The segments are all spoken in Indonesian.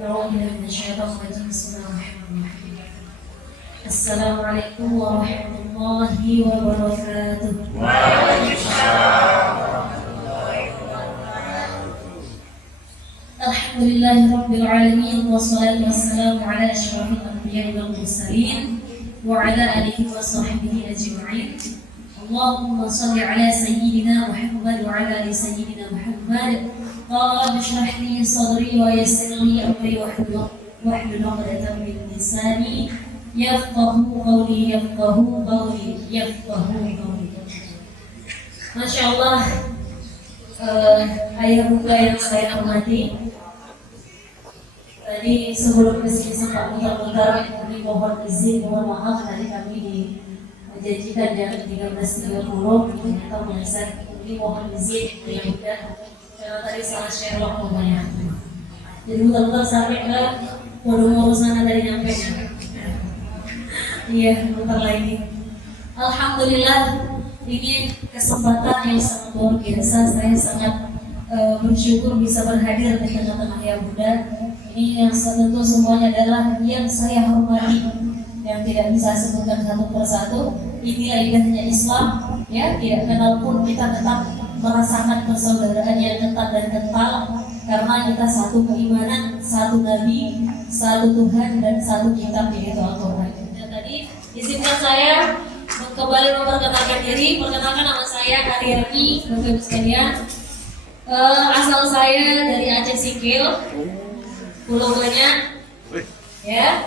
أعوذ بالله من الشيطان الرجيم بسم الله الرحمن الرحيم السلام عليكم ورحمة الله وبركاته. الحمد لله رب العالمين والصلاة والسلام على أشرف الأنبياء والمرسلين وعلى آله وصحبه أجمعين. اللهم صل على سيدنا محمد وعلى آل سيدنا محمد. قال اشرح لي صدري ويسر لي أمري واحلل عقدة من لساني يفقهوا قولي. Masya Allah, ayah bunda yang saya hormati, tadi sebelum kesini sempat mutar-mutar, kami mohon izin, mohon maaf tadi kami dijanjikan jam 13.30, ternyata meleset. Kami mohon izin ayah bunda, karena tadi salah share waktunya. Jadi mutar-mutar sampai ke Podomoro sana tadi nyampe. Iya, mutar lagi. Alhamdulillah, ini kesempatan yang sangat luar biasa. Saya sangat bersyukur bisa berhadir di tengah-tengah ayah bunda. Ini yang tentu semuanya adalah yang saya hormati, yang tidak bisa sebutkan satu persatu. Inilah indahnya Islam, ya. Tidak kenal pun kita tetap merasakan persaudaraan yang ketat dan kental, karena kita satu keimanan, satu Nabi, satu Tuhan, dan satu kitab, yaitu Al-Quran. Dan tadi izinkan saya kembali memperkenalkan diri. Perkenalkan, nama saya Karyani, Bapak Ibu sekalian. Asal saya dari Aceh Sikil, Pulau Banyak. Ya.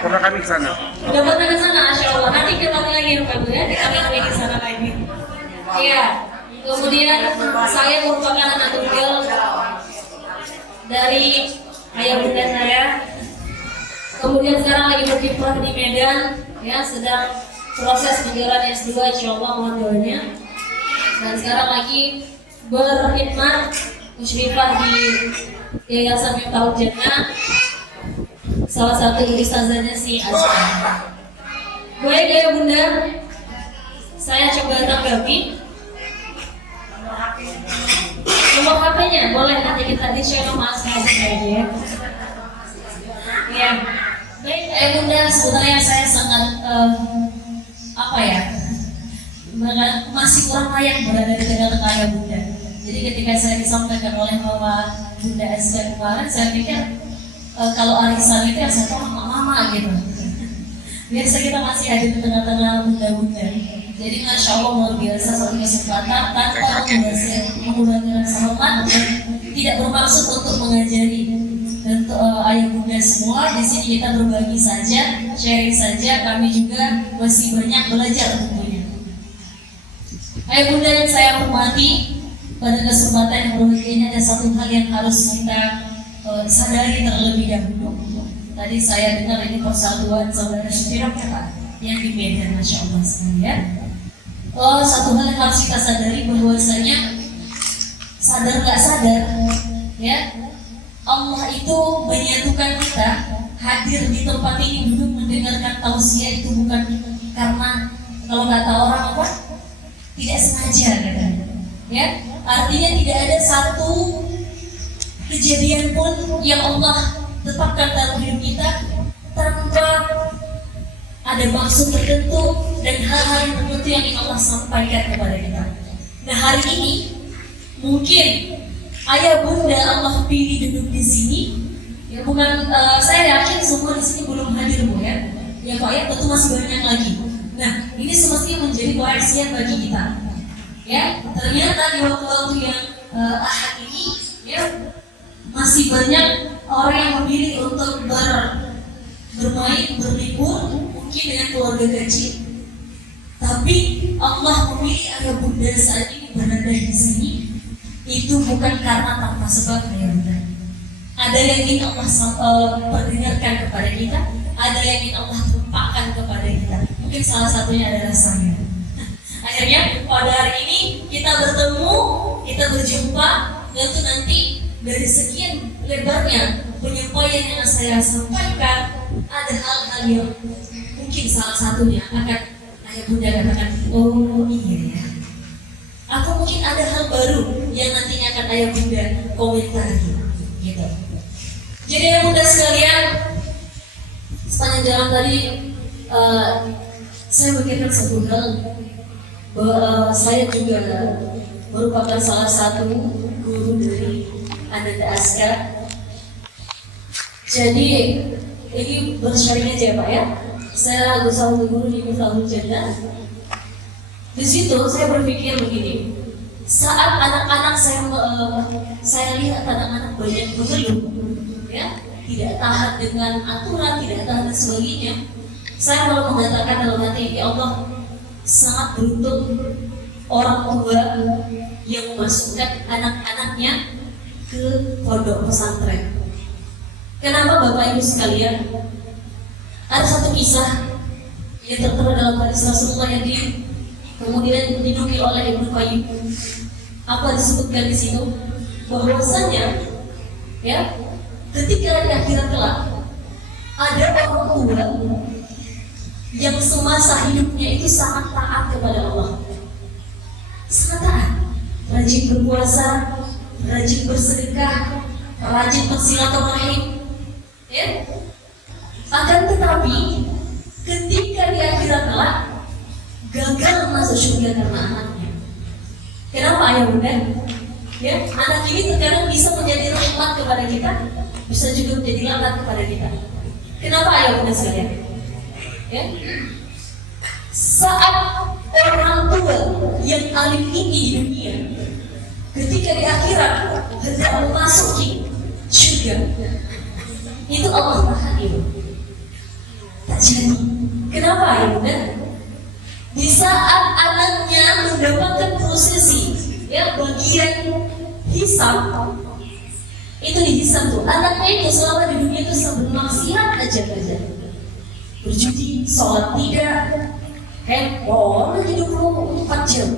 Pernah kami ke sana. Udah pernah ke sana, Masya Allah. Nanti kembali lagi Bapak Ibu ya, kita kembali ke sana lagi. Iya. Kemudian saya merupakan anak tunggal dari ayah bunda saya. Kemudian sekarang lagi berkiprah di Medan, ya, sedang proses penjualan S2, insyaallah mohon doanya. Dan sekarang lagi berkhidmat musyrifah di Yayasan Miftahul Jannah, salah satu ustazahnya si Azhar. Baik ya bunda, saya coba tanggapi. Nomor HP-nya boleh nanti kita di-share sama Azhar aja ya. Ya. Baik bunda, sebenarnya saya sangat masih kurang layak berada di tengah-tengah ayah bunda. Jadi ketika saya disampaikan oleh mama bunda Azhar kemarin, saya pikir kalau arisan itu yang saya tahu mama gitu. Biasa kita masih ada di tengah-tengah bunda-bunda. Jadi Masya Allah luar biasa, satu kesempatan tanpa menggunakan rasa hormat dan tidak bermaksud untuk mengajari. Dan ayah bunda semua di sini kita berbagi saja, sharing saja. Kami juga masih banyak belajar tentunya. Ayah bunda yang saya hormati, pada kesempatan yang berbahagia ini ada satu hal yang harus kita sadari terlebih dahulu. Tadi saya dengar ini persatuan saudara Syirok ya Pak, yang di Medan, Masya Allah sekalian. Satu hal yang harus kita sadari bahwasanya sadar gak sadar, ya, Allah itu menyatukan kita hadir di tempat ini, duduk mendengarkan tausiah itu bukan karena, kalau kata orang apa, tidak sengaja gitu. Ya, artinya tidak ada satu kejadian pun yang Allah tetapkan dalam hidup kita tanpa ada maksud tertentu dan hal-hal tertentu yang ingin Allah sampaikan kepada kita. Nah, hari ini mungkin ayah bunda Allah pilih duduk di sini. Ya bukan, saya yakin semua di sini belum hadir Bu ya. Ya Pak ya, tentu masih banyak lagi. Nah, ini semestinya menjadi koreksian bagi kita. Ya, ternyata di waktu-waktu yang ahad ini, ya, masih banyak orang yang memilih untuk bermain, berlibur, mungkin dengan keluarga kecil. Tapi Allah memilih ayah bunda saat ini berada di sini itu bukan karena tanpa sebab ayah bunda. Ada yang ingin Allah perdengarkan kepada kita, ada yang ingin Allah tumpahkan kepada kita. Mungkin salah satunya adalah saya. Akhirnya pada hari ini kita bertemu, kita berjumpa, tentu nanti dari sekian lebarnya penyampaian yang saya sampaikan, ada hal-hal yang mungkin salah satunya akan ayah bunda katakan, oh iya ya. Atau mungkin ada hal baru yang nantinya akan ayah bunda komentari, gitu. Jadi yang muda sekalian, sepanjang jalan tadi saya memikirkan satu hal, bahwa saya juga merupakan salah satu guru dari Ananda Askar. Jadi ini bersharing aja Pak ya. Saya bersama guru di Miftahul Jannah. Di situ saya berpikir begini, saat anak-anak saya lihat anak-anak banyak mengeluh, ya, tidak tahan dengan aturan, tidak tahan dan sebagainya. Saya malah mengatakan dalam hati, ya Allah, sangat beruntung orang tua yang memasukkan anak-anaknya ke pondok pesantren. Kenapa Bapak Ibu sekalian? Ada satu kisah yang tertera dalam hadis Rasulullah yang kemudian dinukil oleh Ibnu Qayyim. Apa disebutkan di situ? Bahwasanya, ya, ketika di akhirat kelak ada orang tua yang semasa hidupnya itu sangat taat kepada Allah, sangat taat, rajin berpuasa, rajin bersedekah, rajin bersilaturahim, ya. Akan tetapi ketika di akhirat kelak gagal masuk surga karena anaknya. Kenapa ayah bunda? Ya, anak ini terkadang bisa menjadi rahmat kepada kita, bisa juga menjadi laknat kepada kita. Kenapa ayah bunda sekalian? Ya, saat orang tua yang paling tinggi di dunia, ketika di akhirat hendak memasuki surga, itu Allah tahan itu. Tak jadi. Kenapa ya bunda? Di saat anaknya mendapatkan prosesi, ya, bagian hisab, itu dihisab tuh. Anaknya itu selama di dunia itu bermaksiat aja, berjudi, sholat tidak, handphone aja 24 jam.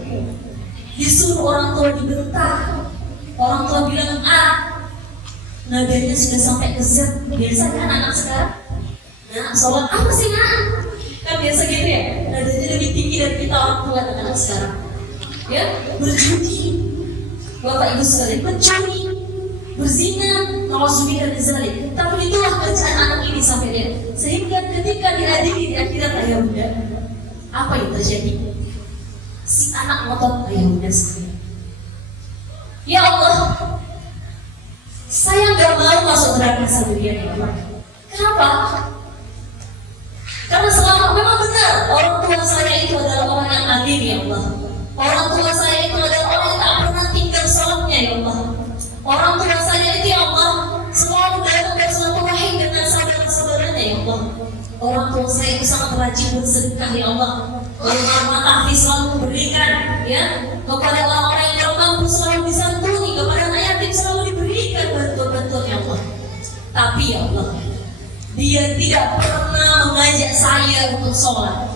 Disuruh orang tua dibentak, orang tua bilang A, nadanya sudah sampai ke Z. Biasanya anak-anak sekarang, nah, sholat apa sih nak? Kan biasa gitu ya, nadanya lebih tinggi dari kita orang tua anak-anak sekarang. Ya, berjudi, Bapak Ibu sekalian, mencuri, berzina, nauzubillah min dzalik. Tapi itulah bacaan anak ini sampai dia, sehingga ketika diadili di akhirat ayah bunda, apa yang terjadi? Si anak ngotot ayah bunda sekalian. Ya Allah, saya nggak mau masuk neraka sendirian ya Allah. Kenapa? Karena selama memang benar orang tua saya itu adalah orang yang adil ya Allah. Orang tua saya itu adalah orang yang tak pernah tinggal sholatnya ya Allah. Orang tua saya itu ya Allah selalu datang bersilaturahim dengan saudara-saudaranya ya Allah. Orang tua saya itu sangat rajin bersedekah ya Allah. Orang tahfi selalu memberikan ya kepada orang-orang yang tidak mampu, selalu disantuni, kepada anak yatim selalu diberikan bantuan-bantuan ya Allah. Tapi ya Allah, dia tidak pernah mengajak saya untuk sholat.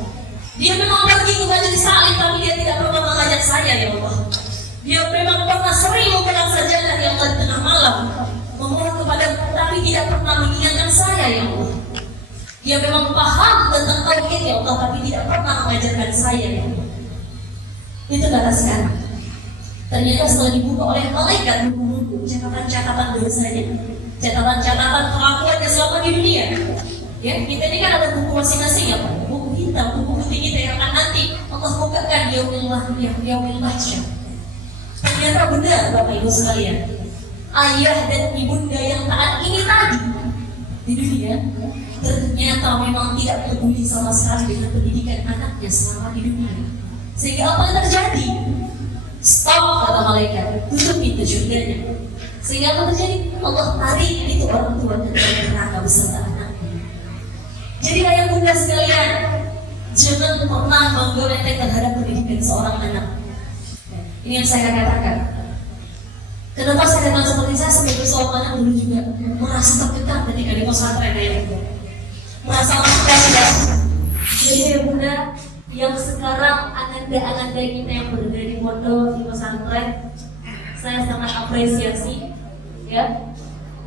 Dia memang pergi ke majelis taklim, tapi dia tidak pernah mengajak saya ya Allah. Dia memang pernah sering mempegang sajadah yang di tengah malam, memohon kepada, tapi tidak pernah mengingatkan saya ya Allah. Dia memang paham tentang tauhid ya Allah, tapi tidak pernah mengajarkan saya ya Allah. Itu kata sekarang. Ternyata setelah dibuka oleh malaikat buku-buku, catatan-catatan dosanya, catatan-catatan pengakuannya selama di dunia. Ya, kita ini kan ada buku masing-masing ya Pak. Buku hitam, buku putih kita yang akan nanti Allah bukakan di yaumil mahsyar. Ternyata benar Bapak Ibu sekalian, ayah dan ibunda yang taat ini tadi di dunia ternyata memang tidak peduli sama sekali dengan pendidikan anaknya selama di dunia. Sehingga apa yang terjadi? Stop, kata malaikat, tutup pintu surganya. Sehingga apa terjadi? Allah tarik itu orang tua dan neraka beserta anaknya. Jadi ayah bunda sekalian, jangan pernah menggolek terhadap pendidikan seorang anak. Ini yang saya katakan. Kenapa saya datang seperti saya sebagai seorang anak dulu juga merasa terkekang ketika di pesantren ayah bunda, merasa tidak. Jadi ayah bunda yang sekarang ananda kita yang berada di pondok di pesantren, saya sangat apresiasi, ya,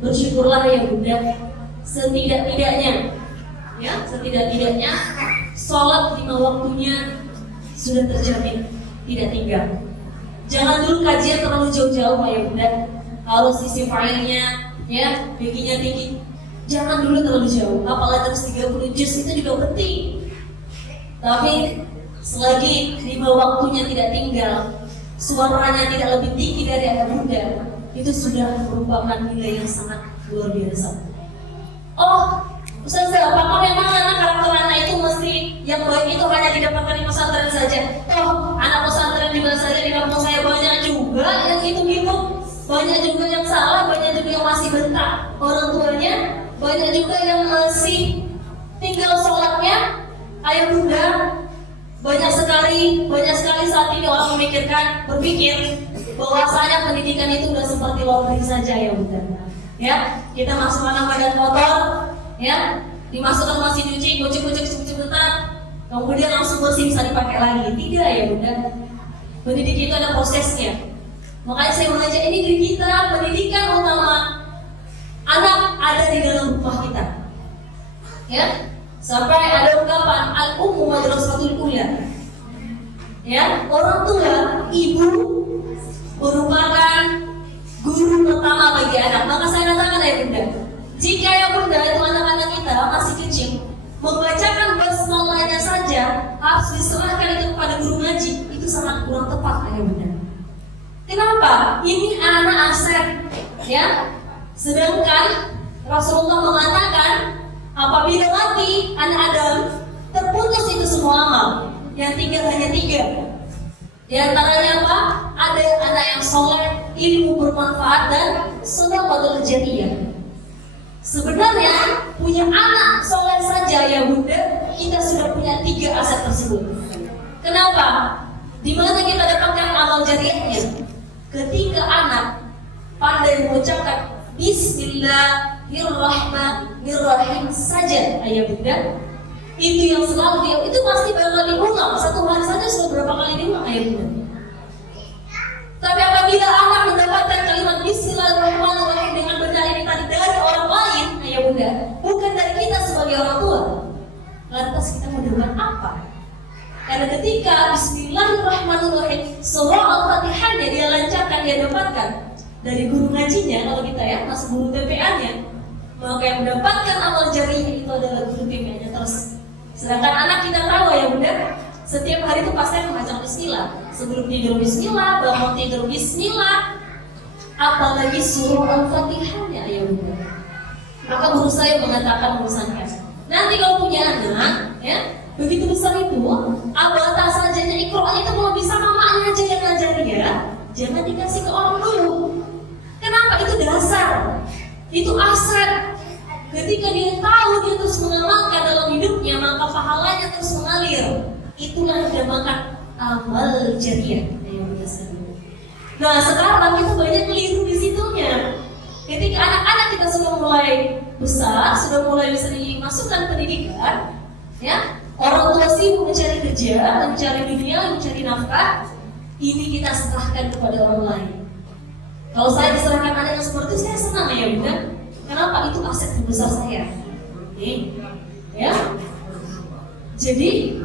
bersyukurlah ya bunda. Setidak-tidaknya sholat 5 waktunya sudah terjamin, tidak tinggal. Jangan dulu kajian terlalu jauh-jauh ya bunda. Harus isi filenya, ya tingginya tinggi, jangan dulu terlalu jauh, apalagi terus 30 juz itu juga penting. Tapi selagi lima waktunya tidak tinggal, suaranya tidak lebih tinggi dari ayah bunda, itu sudah merupakan nilai yang sangat luar biasa. Oh, Ustazah, apakah memang karakter anak itu mesti yang baik itu hanya didapatkan di pesantren saja? Oh, anak pesantren juga saja di kampung saya banyak juga yang gitu-gitu, banyak juga yang salah, banyak juga yang masih bentak orang tuanya, banyak juga yang masih tinggal sholatnya ayah bunda. Banyak sekali saat ini orang berpikir bahwasanya pendidikan itu udah seperti laundry saja ya bunda. Ya, kita masukkan badan kotor, ya, dimasukkan mesin cuci, kucuk-kucuk sebentar, kemudian langsung bersih bisa dipakai lagi. Tidak ya bunda. Pendidikan itu ada prosesnya. Makanya saya mengajak ini diri kita, pendidikan utama anak ada di dalam rumah kita. Ya. Sampai ada ungkapan al-ummu madrasatul ula. Ya, orang tua, ibu merupakan guru pertama bagi anak. Maka saya katakan ya bunda, jika ya bunda itu anak-anak kita masih kecil, membacakan basmalahnya saja harus diserahkan itu kepada guru ngaji, itu sangat kurang tepat ya bunda. Kenapa? Ini anak aset, ya. Sedangkan Rasulullah mengatakan apabila mati anak Adam, terputus itu semua amal. Yang tinggal hanya 3. Di antaranya apa? Ada anak yang soleh, ilmu bermanfaat dan sedekah jariyah. Sebenarnya punya anak soleh saja ya bunda, kita sudah punya 3 aset tersebut. Kenapa? Di mana kita dapatkan amal jariyahnya? Ketika anak pandai mengucapkan Bismillahirrahmanirrahim saja ayah bunda, itu yang selalu dia itu pasti bakal diulang. Satu hari saja sudah berapa kali diulang ayah bunda. Tapi apabila anak mendapatkan kalimat Bismillahirrahmanirrahim dengan benar ini tadi dari orang lain ayah bunda, bukan dari kita sebagai orang tua, lantas kita mau dengar apa? Karena ketika Bismillahirrahmanirrahim surah Al-Fatihahnya dia lancarkan, dia dapatkan dari guru ngajinya, kalau kita ya masuk guru TPA-nya, maka yang mendapatkan amal jariyah itu adalah guru TPA-nya terus. Sedangkan anak kita tahu ya bunda, setiap hari itu pasti membaca Bismillah, sebelum tidur Bismillah, bangun tidur Bismillah, apalagi surah Al-Fatihahnya ya bunda. Maka guru saya mengatakan urusannya, nanti kalau punya anak, ya begitu besar itu, abata sajanya Iqra itu kalau bisa mamanya aja yang ngajarin ya, jangan dikasih ke orang dulu. Kenapa? Itu dasar, itu aset. Ketika dia tahu dia terus mengamalkan dalam hidupnya, maka pahalanya terus mengalir. Itulah yang dinamakan amal jariyah. Nah sekarang kita banyak keliru di situnya. Ketika anak-anak kita sudah mulai besar, sudah mulai bisa dimasukkan pendidikan, ya orang tua sibuk mencari kerja, mencari dunia, mencari nafkah, ini kita serahkan kepada orang lain. Kalau saya diserahkan anak yang seperti itu, saya senang ya bunda. Kenapa? Itu aset terbesar saya. Ya. Jadi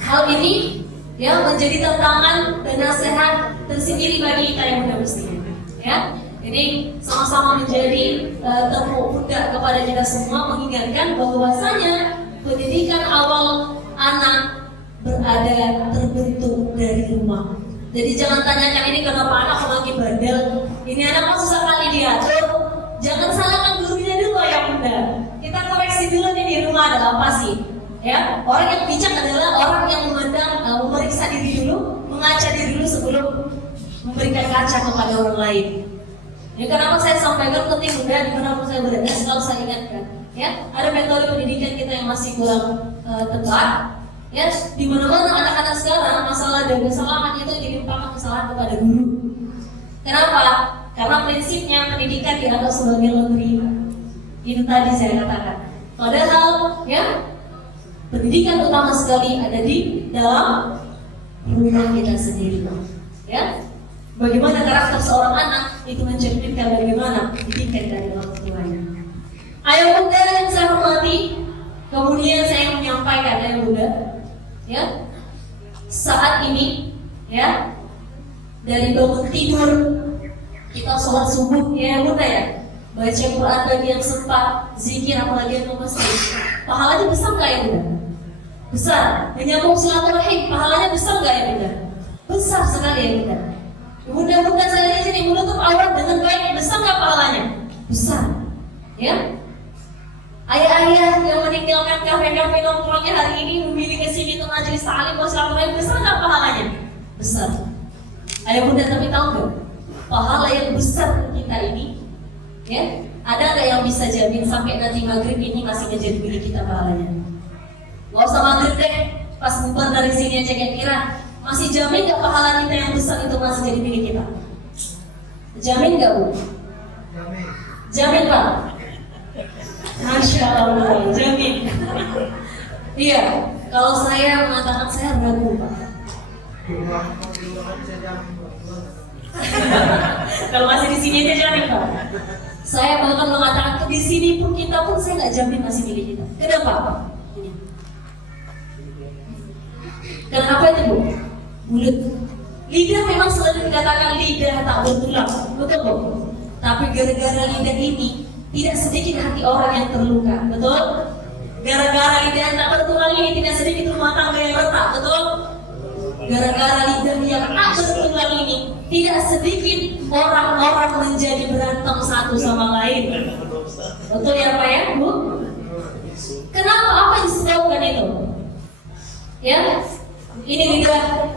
hal ini ya menjadi tantangan dan nasihat tersendiri bagi kita yang muda mestinya. Ya. Ini sama-sama menjadi tepuk pundak kepada kita semua, mengingatkan bahwasanya pendidikan awal anak berada terbentuk dari rumah. Jadi jangan tanyakan ini kenapa anak semakin bandel, ini anak kok susah kali diatur. Jangan salahkan gurunya dulu ya bunda. Kita koreksi dulu nih di rumah ada apa sih? Ya, orang yang bijak adalah orang yang memeriksa diri dulu, mengaca diri dulu sebelum memberikan kaca kepada orang lain. Ya kenapa saya sampaikan penting bunda, dimanapun saya berada selalu saya ingatkan. Ya, ada metode pendidikan kita yang masih kurang tepat. Ya, di mana-mana anak-anak sekarang masalah dan kesalahan itu jadi merupakan kesalahan kepada guru. Kenapa? Karena prinsipnya pendidikan dianggap sebagai laundry. Itu tadi saya katakan. Padahal, ya, pendidikan utama sekali ada di dalam rumah kita sendiri. Ya, bagaimana karakter seorang anak itu mencerminkan bagaimana pendidikan dari orang tuanya. Ayo bunda yang saya hormati, kemudian saya menyampaikan ya bunda. Ya, saat ini ya dari bangun tidur kita sholat subuh ya bunda ya, baca Quran bagi yang sempat, zikir apalagi yang ke masjid, pahalanya besar nggak ya bunda? Besar. Menyambung silaturahim, pahalanya besar nggak ya bunda? Besar sekali ya bunda. Bunda-bunda saya di sini menutup aurat dengan baik, besar nggak pahalanya? Besar. Ya. Ayah-ayah yang meninggalkan kafe-kafe nongkrongnya hari ini memilih ke sini untuk majelis ta'lim atau silaturahim, besar nggak pahalanya? Besar. Ayah bunda tapi tahu nggak? Pahala yang besar kita ini, ya, ada nggak yang bisa jamin sampai nanti maghrib ini masih menjadi milik kita pahalanya? Gak usah maghrib deh, pas bubar dari sini aja kira-kira masih jamin nggak pahala kita yang besar itu masih jadi milik kita? Jamin nggak bu? Jamin pak? Masya Allah, jamin. Iya, kalau saya mengatakan saya ragu pak. Kalau masih di sini aja jamin pak. Saya bahkan mengatakan di sini pun kita pun saya nggak jamin masih milik kita. Kenapa pak? Kenapa itu bu? Mulut. Lidah memang selalu dikatakan lidah tak bertulang, betul bu? Tapi gara-gara lidah ini tidak sedikit hati orang yang terluka, betul? Gara-gara lidah tak bertulang ini tidak sedikit rumah tangga yang retak, betul? Gara-gara lidah yang tak bertulang ini tidak sedikit orang-orang menjadi berantem satu sama lain, betul ya pak ya bu? Kenapa? Apa yang disebabkan itu? Ya, ini lidah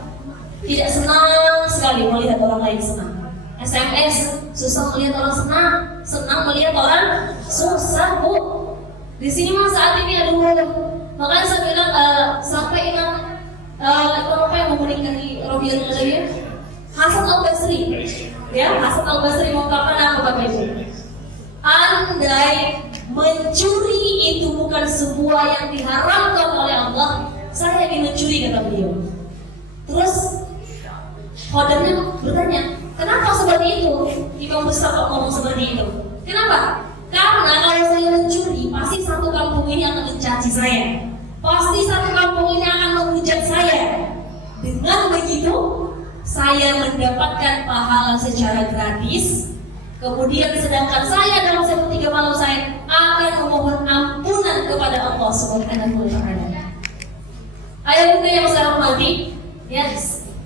tidak senang sekali melihat orang lain senang. SMS susah melihat orang senang, senang melihat orang susah bu. Di sini mah saat ini aduh, makanya saya bilang sampai ingat apa yang mau menikahi Robiul Ghazali, Hasan Al Basri, ya Hasan Al Basri mengungkapkan apa bapak ibu? Andai mencuri itu bukan sebuah yang diharamkan oleh Allah, saya ingin mencuri kata beliau. Terus khodamnya bertanya, kenapa seperti itu? Imam besar kok ngomong seperti itu. Kenapa? Karena kalau saya mencuri, pasti satu kampung ini akan mencaci saya. Pasti satu kampung ini akan menghujat saya. Dengan begitu, saya mendapatkan pahala secara gratis. Kemudian sedangkan saya dalam 1/3 malam saya akan memohon ampunan kepada Allah Subhanahu wa taala. Ayah bunda yang saya hormati, ya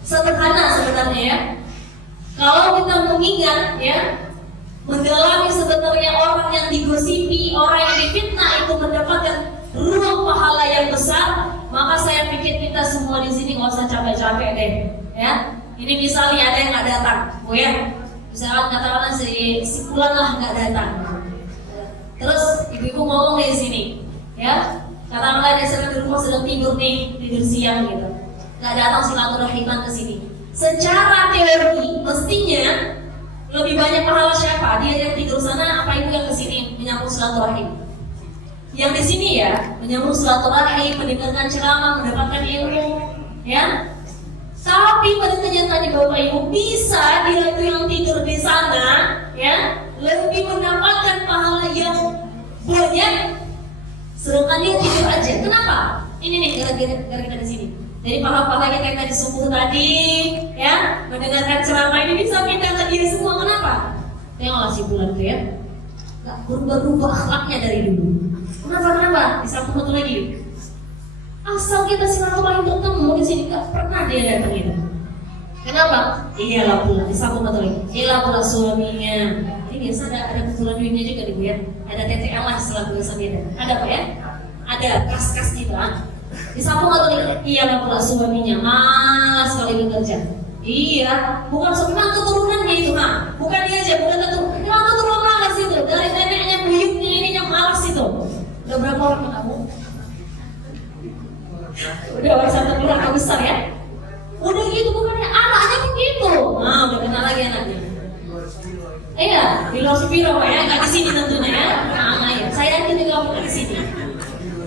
sederhana sebenarnya ya. Kalau kita mengingat ya, mendalami sebenarnya orang yang digosipi, orang yang difitnah itu mendapatkan ruang pahala yang besar, maka saya pikir kita semua di sini nggak usah capek-capek deh, ya. Ini misalnya ada yang nggak datang, bu ya. Misalnya katakanlah si Fulan lah nggak datang. Terus ibu-ibu ngomong di sini, ya. Katakanlah dia sedang di rumah sedang tidur nih, tidur siang gitu. Nggak datang silaturahim ke sini. Secara teori mestinya lebih banyak pahala siapa? Dia yang tidur sana apa ibu yang kesini menyambung silaturahim? Yang di sini ya menyambung silaturahim, mendengarkan ceramah, mendapatkan ilmu, ya. Tapi pada kenyataannya bapak ibu bisa dia itu yang tidur di sana, ya, lebih mendapatkan pahala yang banyak, sedangkan dia tidur aja. Kenapa? Ini nih gara-gara di sini. Jadi pahala-pahala kita yang tadi subuh tadi, ya, mendengarkan ceramah ini bisa kita ke dia semua. Kenapa? Tengoklah si Bulan tuh ya, nggak berubah-ubah akhlaknya dari dulu. Kenapa? Disambung satu lagi. Asal kita silaturahim bertemu di sini, nggak pernah dia datang itu. Kenapa? Iyalah pula, disambung satu lagi. Iyalah pula suaminya. Ini biasa ada kumpulan duitnya juga di ya. Ada TTL lah setelah biasa beda. Ada apa ya? Ada kas-kas gitu kan. Disambung atau iyalah pula suaminya malas sekali bekerja. Iya, bukan sebenarnya keturunannya itu, bukan dia aja, bukan keturunan. Memang keturunan malas itu, dari neneknya, buyutnya, ini yang malas itu. Udah berapa orang kamu? Udah satu keluarga besar ya. Udah gitu bukannya anaknya begitu. Udah kenal lagi anaknya. Iya, di luar Sepiro ya, nggak di sini tentunya ya. Ya. Saya yakin juga bukan di sini.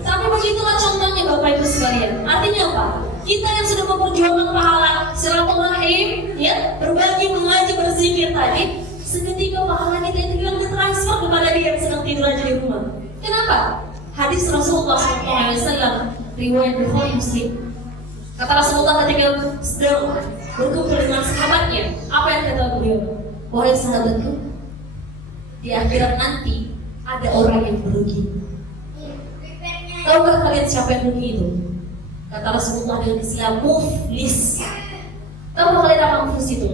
Tapi begitulah contohnya Bapak Ibu sekalian. Artinya apa? Kita yang sudah memperjuangkan pahala silaturahim, ya, berbagi, mengaji, berzikir tadi, seketika pahala kita itu yang ditransfer kepada dia yang sedang tidur aja di rumah. Kenapa? Hadis Rasulullah SAW, riwayat Bukhari Muslim. Kata Rasulullah ketika sedang berkumpul dengan sahabatnya, apa yang kata beliau? Wahai sahabatku, di akhirat nanti ada orang yang merugi. Tahukah kalian siapa yang merugi itu? Kata Rasulullah dengan istilah muflis. Tahu kalian apa muflis itu?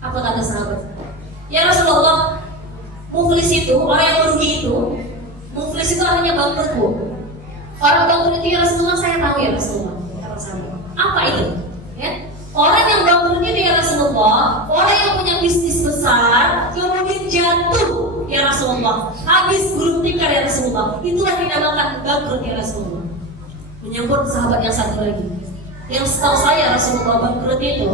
Apa kata sahabat? Ya Rasulullah, muflis itu, orang yang merugi itu, muflis itu artinya bangkrut, Bu. Orang bangkrut itu ya Rasulullah, saya tahu ya Rasulullah. Kata sahabat. Apa itu? Ya? Orang yang bangkrut itu ya Rasulullah, orang yang punya bisnis besar, kemudian jatuh ya Rasulullah, habis gulung tikar ya Rasulullah, itulah dinamakan bangkrut ya Rasulullah. Menyambut sahabat yang satu lagi, yang setahu saya Rasulullah bangkrut itu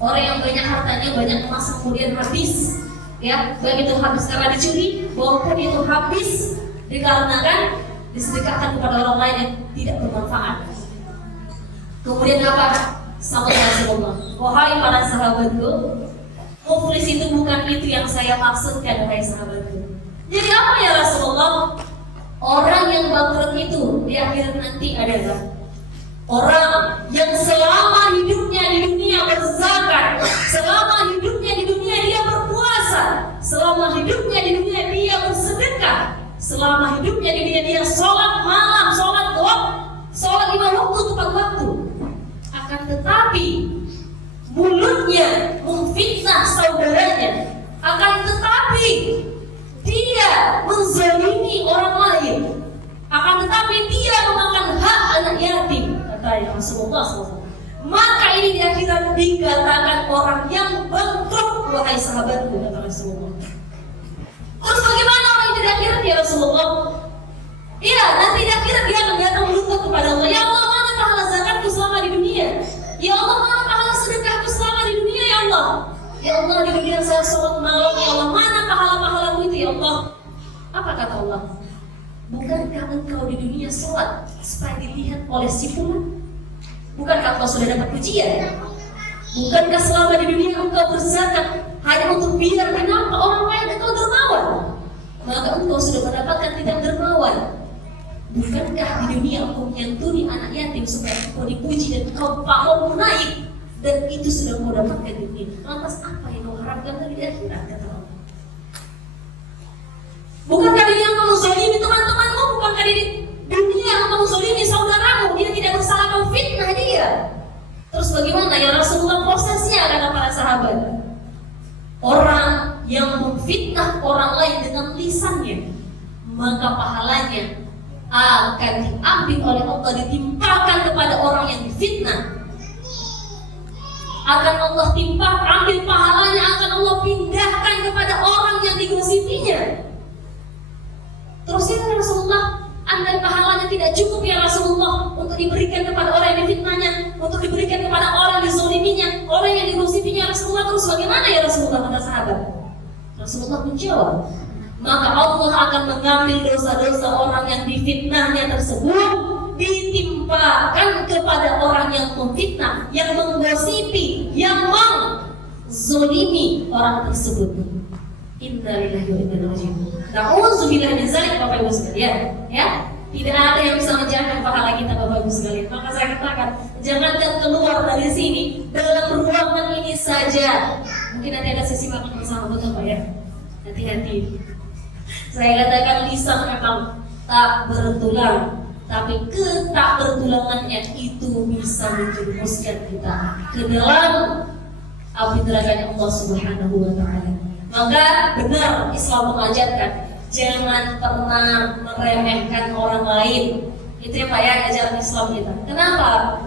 orang yang banyak hartanya, banyak emas kemudian habis, ya, baik itu habis karena dicuri maupun itu habis dikarenakan disedekahkan kepada orang lain yang tidak bermanfaat. Kemudian apa? Sama Rasulullah, wahai para sahabatku, muflis itu bukan itu yang saya maksudkan, wahai sahabatku. Jadi apa ya Rasulullah? Orang yang bangkrut itu di akhirat nanti adalah orang yang selama hidupnya di dunia berzakat, selama hidupnya di dunia dia berpuasa, selama hidupnya di dunia dia bersedekah, selama hidupnya di dunia dia sholat malam, sholat 5 waktu tepat waktu. Akan tetapi mulutnya memfitnah saudaranya, akan tetapi dia menzalimi orang lain, akan tetapi dia memakan hak anak yatim, kata Rasulullah SAW. Maka ini di akhirat dikatakan orang yang bangkrut, wahai sahabatku, kata Rasulullah. Terus bagaimana orang itu di akhirat ya Rasulullah? Iya, nanti di akhirat dia akan datang berlutut kepada Allah. Ya Allah, mana pahala zakatku selama di dunia? Ya Allah, mana pahala sedekahku selama di dunia ya Allah? Ya Allah, di dunia saya sholat malam, ya Allah, mana pahala-pahalamu itu ya Allah? Apa kata Allah? Bukankah engkau di dunia sholat supaya dilihat oleh si fulan? Bukankah engkau sudah dapat pujian? Bukankah selama di dunia engkau berzakat hanya untuk biar kenapa orang lain engkau dermawan? Maka engkau sudah mendapatkan tidak dermawan. Bukankah di dunia engkau menyantuni anak yatim supaya engkau dipuji dan engkau pamormu naik? Dan itu sudah kau dapatkan di dunia. Lantas apa yang kau harapkan dari akhirat, kata Allah? Bukankah di dunia engkau menzalimi teman-temanmu? Bukankah di dunia engkau menzalimi saudaramu? Dia tidak bersalah, kau fitnah dia. Terus bagaimana ya Rasulullah prosesnya, kata para sahabat? Orang yang memfitnah orang lain dengan lisannya, maka pahalanya akan diambil oleh Allah, ditimpakan kepada orang yang difitnah. Akan Allah ambil pahalanya, akan Allah pindahkan kepada orang yang digosipinya. Terus ya Rasulullah, andai pahalanya tidak cukup ya Rasulullah untuk diberikan kepada orang yang difitnahnya, untuk diberikan kepada orang yang dizoliminya, orang yang digosipinya Rasulullah, terus bagaimana ya Rasulullah, kata sahabat? Rasulullah menjawab, maka Allah akan mengambil dosa-dosa orang yang difitnahnya tersebut, ditimpakan kepada orang yang memfitnah, yang menggosipi, yang menzolimi orang tersebut. Innalillahi wa inna ilaihi raji'un. Na'udzubillah min dzalik, Bapak Ibu sekalian, ya. Tidak ada yang bisa menjamin pahala kita, Bapak Ibu sekalian. Maka saya katakan, jangankan keluar dari sini, dalam ruangan ini saja. Mungkin nanti ada sesi makan bersama, betul Pak ya? Hati-hati. Saya katakan lisan memang tak bertulang, tapi ketak bertulangannya itu bisa menjerumuskan kita ke dalam api neraka Allah Subhanahu wa Ta'ala. Maka benar Islam mengajarkan jangan pernah meremehkan orang lain. Itu ya Pak ya, ajaran Islam kita. Kenapa?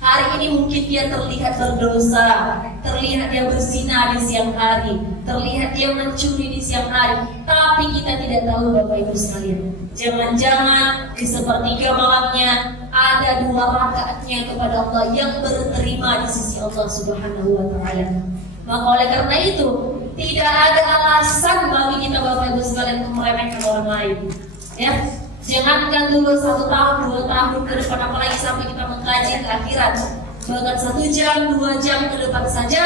Hari ini mungkin dia terlihat berdosa, terlihat dia berzina di siang hari, terlihat dia mencuri di siang hari, tapi kita tidak tahu Bapak Ibu sekalian. Jangan-jangan di sepertiga malamnya ada 2 rakaatnya kepada Allah yang berterima di sisi Allah Subhanahu wa Ta'ala. Maka oleh karena itu tidak ada alasan bagi kita Bapak Ibu sekalian untuk meremehkan orang lain. Ya, jangankan dulu 1 tahun, 2 tahun ke depan, apalagi sampai kita mengkaji ke akhirat. Bahkan 1 jam, 2 jam ke depan saja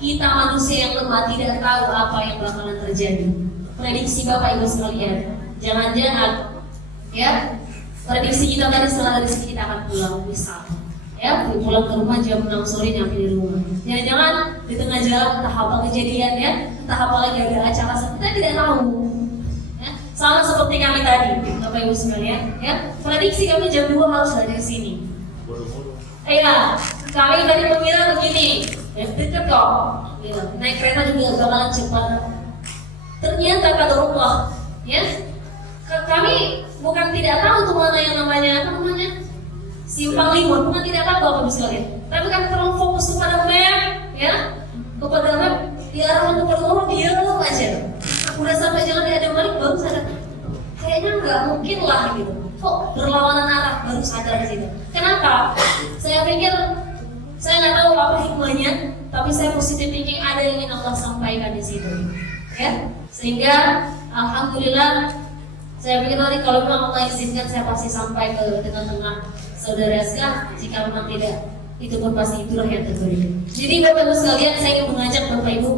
kita manusia yang lemah tidak tahu apa yang bakalan terjadi. Prediksi Bapak Ibu sekalian, jangan-jangan ya prediksi kita tadi setelah dari sini kita akan pulang misal, ya pulang ke rumah jam 6 sore nyampe di rumah. Jangan-jangan di tengah jalan entah apa kejadian ya, entah apa lagi ada acara kita tidak tahu. Ya, sama seperti kami tadi, Bapak Ibu sekalian, ya prediksi kami jam 2 harus ada di sini. Iya, kami tadi mengira begini, ya dekat kok, ya, naik kereta juga bakalan cepat. Ternyata kata Allah, ya kami bukan tidak tahu tuh mana yang namanya apa namanya simpang limun, bukan tidak tahu Bapak Ibu sekalian, tapi kan terlalu fokus kepada map, ya kepada map diarahkan kepada Allah diam aja. Udah sampai jalan di Balik baru sadar, kayaknya nggak mungkin lah gitu. Kok berlawanan arah baru sadar di situ. Kenapa? Saya pikir saya nggak tahu apa hikmahnya, tapi saya positif thinking ada yang ingin Allah sampaikan di situ, ya sehingga alhamdulillah saya pikir nanti kalau memang Allah izinkan saya pasti sampai ke tengah-tengah saudara SK. Jika memang tidak, itu pun pasti itulah yang terjadi. Jadi Bapak Ibu sekalian, saya ingin mengajak Bapak Ibu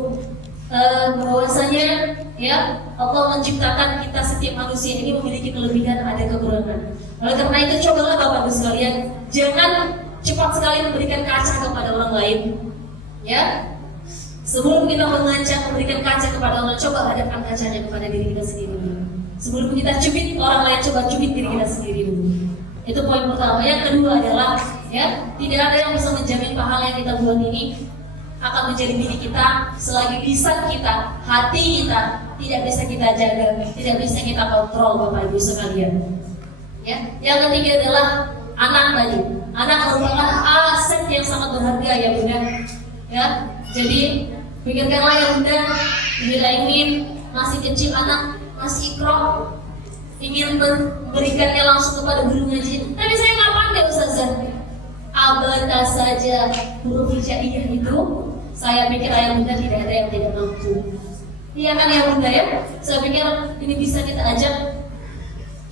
bahwasanya ya Allah menciptakan kita setiap manusia ini memiliki kelebihan, ada kekurangan. Oleh karena itu cobalah Bapak Ibu sekalian jangan cepat sekali memberikan kaca kepada orang lain. Ya, sebelum kita memberikan kaca kepada orang lain, coba hadapkan kacanya kepada diri kita sendiri dulu. Sebelum kita cubit orang lain, coba cubit diri kita sendiri dulu. Itu poin pertama. Yang kedua adalah ya tidak ada yang bisa menjamin pahala yang kita buat ini akan menjadi milik kita selagi lisan kita, hati kita tidak bisa kita jaga, tidak bisa kita kontrol Bapak Ibu sekalian. Ya, yang ketiga adalah anak tadi. Anak merupakan aset yang sangat berharga ya Bunda. Ya, jadi pikirkanlah ya Bunda, bila ingin masih kecil anak masih ikro, ingin memberikannya langsung kepada guru ngaji. Tapi saya nggak pandai Ustazah. Abada saja huruf hijaiyah itu, saya pikir ayah Bunda tidak ada yang tidak mampu. Iya kan ya Bunda ya? Saya pikir ini bisa kita ajak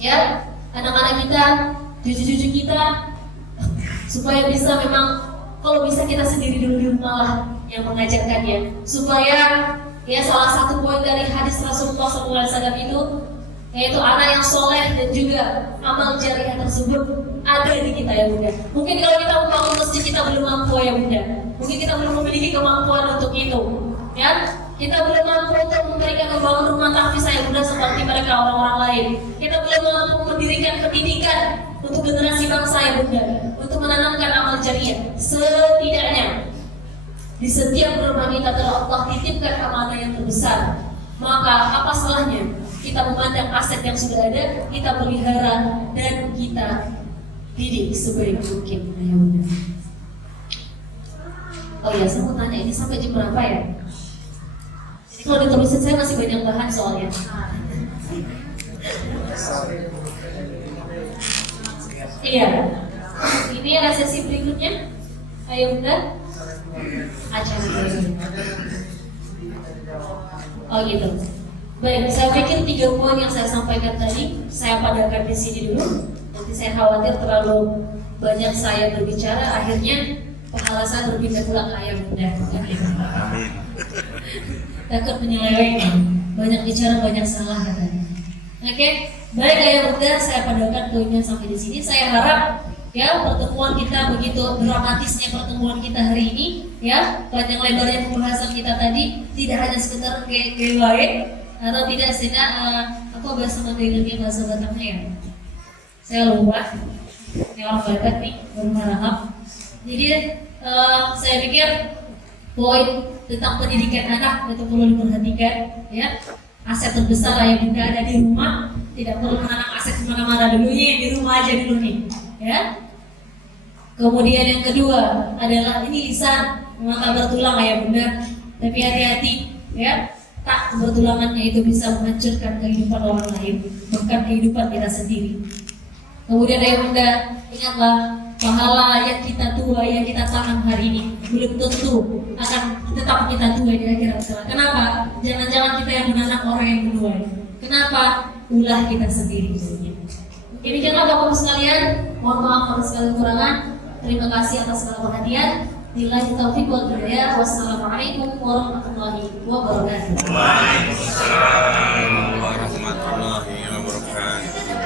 ya anak-anak kita, cucu-cucu kita, supaya bisa memang kalau bisa kita sendiri dulu di rumah lah yang mengajarkannya, supaya ya salah satu poin dari hadis Rasulullah SAW itu yaitu anak yang soleh dan juga amal jariah tersebut ada di kita ya Bunda. Mungkin kalau kita membangun masjid kita belum mampu ya Bunda. Mungkin kita belum memiliki kemampuan untuk itu, ya. Kita belum mampu untuk memberikan membangun rumah tahfiz ya Bunda seperti mereka orang-orang lain. Kita belum mampu mendirikan pendidikan untuk generasi bangsa ya Bunda, untuk menanamkan amal jariah. Setidaknya di setiap rumah kita telah Allah titipkan amanah yang terbesar. Maka apa salahnya kita memandang aset yang sudah ada, kita pelihara dan kita didik sebaik mungkin ya Bunda. Oh ya, saya mau tanya ini sampai jam berapa ya? Jadi kalau ditulisin saya masih banyak bahan soalnya. Iya. Ini ada sesi berikutnya. Ayo Bunda. Acara berikutnya. Oh gitu. Baik, saya pikir 3 poin yang saya sampaikan tadi saya padatkan di sini dulu. Nanti saya khawatir terlalu banyak saya berbicara, akhirnya pahala saya berpindah pulang ke ayah Bunda. Amin. Takut menyeleweng, banyak bicara banyak salah katanya. Oke, baik ayah Bunda, saya padatkan poinnya sampai di sini. Saya harap ya pertemuan kita begitu dramatisnya pertemuan kita hari ini, ya panjang lebarnya pembahasan kita tadi tidak hanya sekedar kayak atau tidak sehingga apa bahasa Mandailing bahasa Bataknya ya. Saya lupa. Ini orang Batak nih, baru harap. Jadi saya pikir poin tentang pendidikan anak itu perlu diperhatikan, ya. Aset terbesar yang Bunda ada di rumah, tidak perlu menanam aset kemana-mana dulu, yang di rumah aja dulu nih, ya. Kemudian yang kedua adalah ini lisan, memang tak bertulang ya Bunda, tapi hati-hati, ya. Tak kebertulangannya itu bisa menghancurkan kehidupan orang lain, bahkan kehidupan kita sendiri. Kemudian ya Bunda, ingatlah pahala yang kita tua, yang kita tahan hari ini belum tentu akan tetap kita tua di akhirat kelak. Kenapa? Jangan-jangan kita yang menanam orang yang menuai. Kenapa? Ulah kita sendiri. Demikianlah Bapak-Ibu sekalian, mohon maaf atas segala kekurangan. Terima kasih atas segala perhatian. Billahi taufiq wal hidayah. Wassalamualaikum warahmatullahi wabarakatuh. Waalaikumsalam warahmatullahi wabarakatuh.